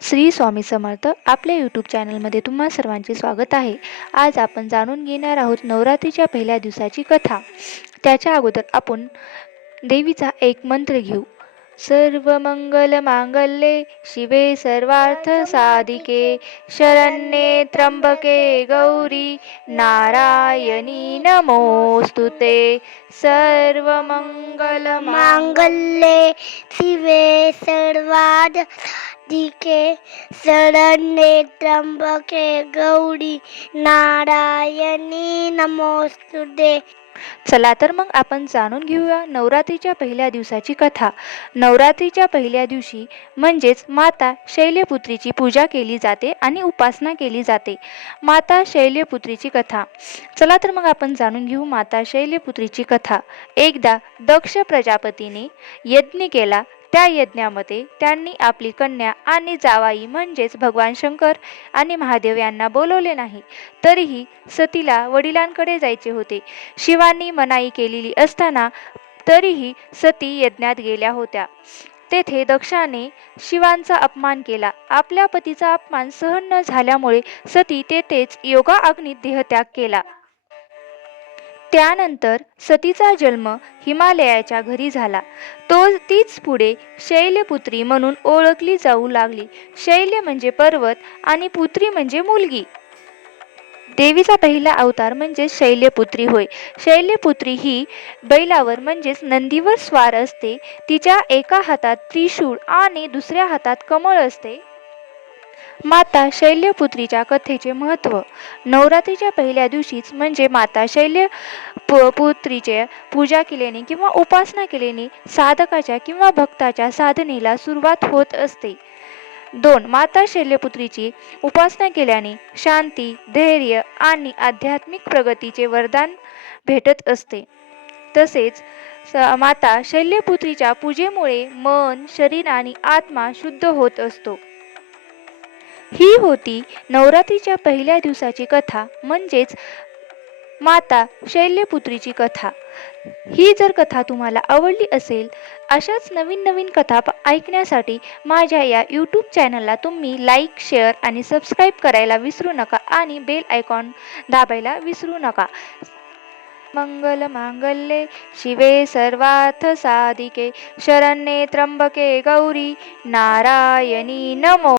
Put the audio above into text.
श्री स्वामी समर्थ आपल्या यूट्यूब चॅनलमध्ये तुम्हा सर्वांचे स्वागत आहे. आज आपण जाणून घेणार आहोत नवरात्रीच्या पहिल्या दिवसाची कथा. त्याच्या अगोदर आपण देवीचा एक मंत्र घेऊ. सर्व मंगल मांगल्ये शिवे सर्वार्थ साधिके. शरण्ये त्र्यंबके गौरी. नारायणी नमोस्तुते सर्व मंगल मांगल्ये शिवे सर्वार्थ दिके शरण्ये त्र्यंबके गौरी नारायणी नमोस्तुते चला तर मग आपण जाणून घेऊया नवरात्रीच्या पहिल्या दिवसाची कथा. नवरात्रीच्या पहिल्या दिवशी म्हणजेच माता शैल्यपुत्रीची पूजा केली जाते आणि उपासना केली जाते. माता शैल्यपुत्रीची कथा. चला तर मग आपण जाणून घेऊ माता शैल्यपुत्रीची कथा. एकदा दक्ष प्रजापतीने यज्ञ केला. त्या यज्ञामध्ये त्यांनी आपली कन्या आणि जावाई म्हणजेच भगवान शंकर आणि महादेव यांना बोलवले नाही. तरीही सतीला वडिलांकडे जायचे होते. शिवांनी मनाई केलेली असताना तरीही सती यज्ञात गेल्या होत्या. तेथे दक्षाने शिवांचा अपमान केला. आपल्या पतीचा अपमान सहन न झाल्यामुळे सती तेथेच योगा अग्नीत देहत्याग केला. त्यानंतर सतीचा जन्म हिमालयाच्या घरी झाला. तो तीच पुढे शैल्यपुत्री म्हणून ओळखली जाऊ लागली. शैल्य म्हणजे पर्वत आणि पुत्री म्हणजे मुलगी. देवीचा पहिला अवतार म्हणजे शैल्यपुत्री होय. शैल्यपुत्री ही बैलावर म्हणजेच नंदीवर स्वार असते. तिच्या एका हातात त्रिशूळ आणि दुसऱ्या हातात कमळ असते. माता शैल्यपुत्रीच्या कथेचे महत्त्व. नवरात्रीच्या पहिल्या दिवशीच म्हणजे माता शैल्य पु- पुत्रीचे पूजा केल्याने किंवा उपासना केल्याने साधकाच्या किंवा भक्ताच्या साधनेला सुरुवात होत असते. दोन माता शैल्यपुत्रीची उपासना केल्याने शांती धैर्य आणि आध्यात्मिक प्रगतीचे वरदान भेटत असते. तसेच स- माता शैल्यपुत्रीच्या पूजेमुळे मन शरीर आणि आत्मा शुद्ध होत असतो. ही होती नवरात्रीच्या पहिल्या दिवसाची कथा म्हणजेच माता शैल्यपुत्रीची कथा. ही जर कथा तुम्हाला आवडली असेल अशाच नवीन नवीन कथा ऐकण्यासाठी माझ्या या यूट्यूब चॅनलला तुम्ही लाईक शेअर आणि सबस्क्राईब करायला विसरू नका आणि बेल आयकॉन दाबायला विसरू नका. मंगल मांगल्ये शिवे सर्वार्थ साधिके शरण्ये त्र्यंबके गौरी नारायणी नमो